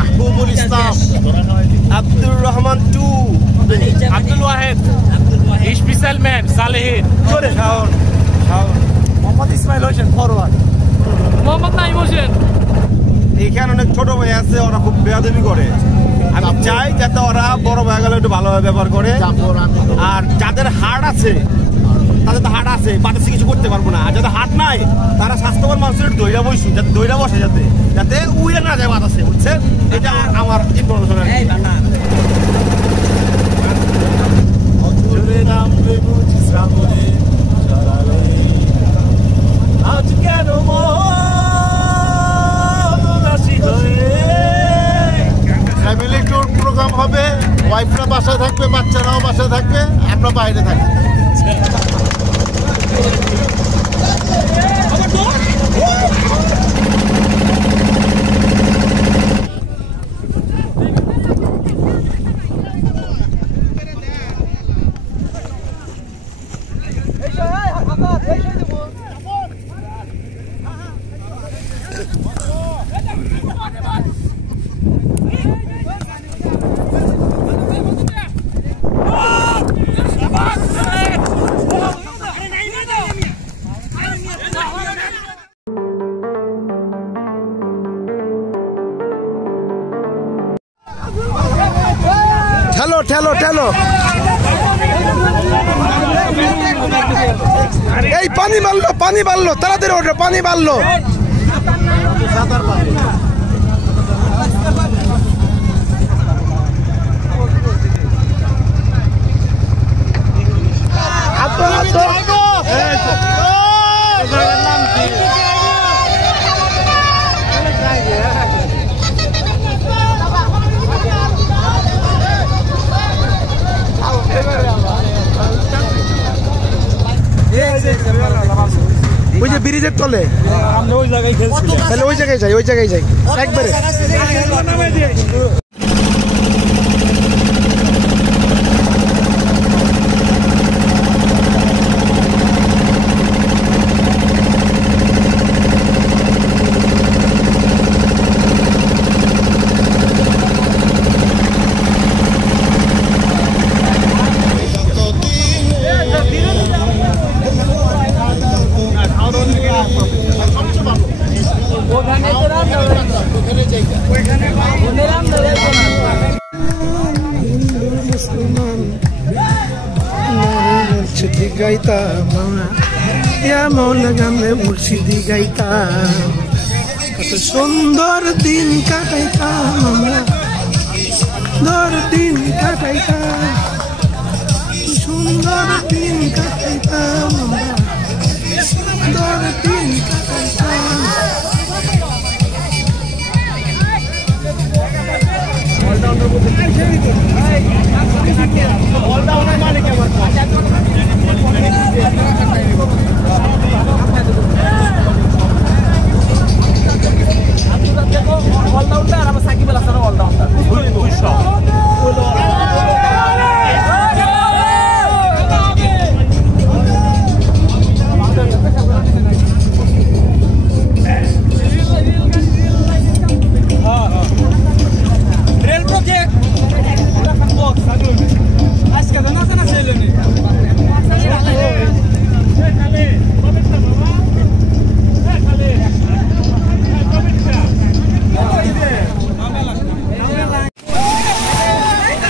Mahbubul Islam, Abdur Rahman two, Abdul Wahed, special man Salehin, Shaon, Mohammad Ismail Hossain forward, Mohammad Naim Hossain. এখানে অনেক ছোট ভাই আছে, ওরা খুব বেয়াদবি করে। আমি চাই যাতে ওরা বড় ভাই গেলে একটু ভালোভাবে ব্যবহার করে। আর যাদের হার্ট আছে, তাদের তো হার্ট আছে, বাতাসে কিছু করতে পারবো না। আর যাদের হার্ট নাই, তারা স্বাস্থ্যবান মানুষের দইরা বসি, যাতে দইরা বসে, যাতে উইরা না যায় বাতাসে, বুঝছেন? এটা আমার ইনফরমেশন। ফ্যামিলি ট্যুর প্রোগ্রাম হবে, ওয়াইফরা বাসায় থাকবে, বাচ্চারাও বাসায় থাকবে, আমরা বাইরে থাকবো। ঠেলো ঠেলো, এই পানি বাড়লো, তাড়াতাড়ি ওঠে, পানি বাড়লো। ওই যে ব্রিজের তলে আমরা ওই জায়গায় খেলছিলাম, তাহলে ওই জায়গায় যাই একবারে। মুর্শিদি গাইতাম, মৌলা গানে মুর্শিদি গাইতাম, কত সুন্দর দিন কাটাইতাম আমরা, দিন কাটাইতাম, সুন্দর দিন কাটাইতাম আমরা, দিন কাটাইতাম।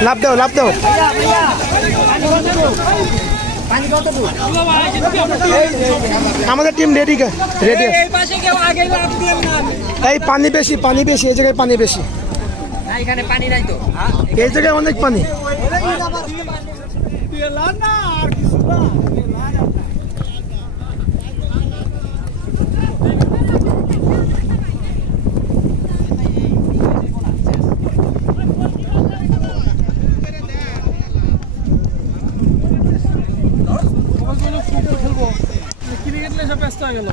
লাভ দাও, লাভ দাও। আমাদের টিম রেডি রেডি। এই পানি বেশি, এই জায়গায় পানি বেশি, এখানে পানি নাই তো, এই জায়গায় অনেক পানি। ব্যস্ত হয়ে গেল।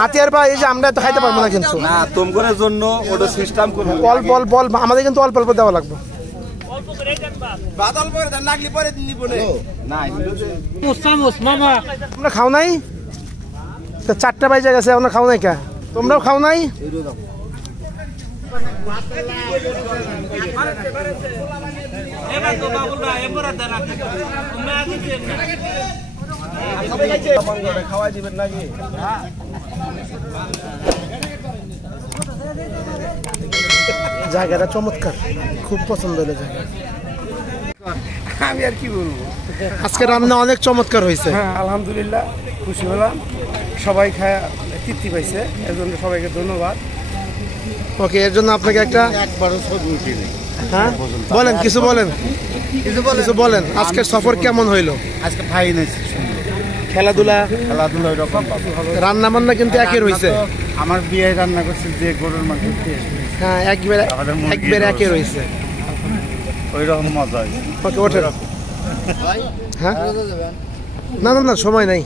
হাতিয়ার ভাই এই যে আমরা তো খাইতে পারবো না কিন্তু না তোমাদের জন্য ওটা সিস্টেম করব অল্প অল্প অল্প আমাদের কিন্তু অল্প অল্প দেওয়া লাগবে বাদল করে দেন লাগলি পরে নিব না মামা তোমরা খাও নাই তো 4টা বাজে গেছে আমরা খাও নাই কা তোমরাও খাও নাই খাওয়াই দিবেন নাকি জায়গাটা চমৎকার খুব পছন্দ হলো জায়গা আমি আর কি বলবো আজকে রান্না অনেক চমৎকার হয়েছে হ্যাঁ আলহামদুলিল্লাহ খুশি হলাম সবাই খায় তৃপ্তি পাইছে এর জন্য সবাইকে ধন্যবাদ ওকে এর জন্য আপনাকে একটা একবারও ছবি উঠি নেই হ্যাঁ বলেন কিছু বলেন কিছু বলেন আজকের সফর কেমন হইলো আজকে ফাইন খেলাধুলা এরকম রান্না বান্না কিন্তু একই রয়েছে আমার বিয়ে রান্না করছে যে গরুর মাংস হ্যাঁ একবারে একই রয়েছে ওই রকম মজা হয়েছে ওকে ওঠে হ্যাঁ না না না সময় নাই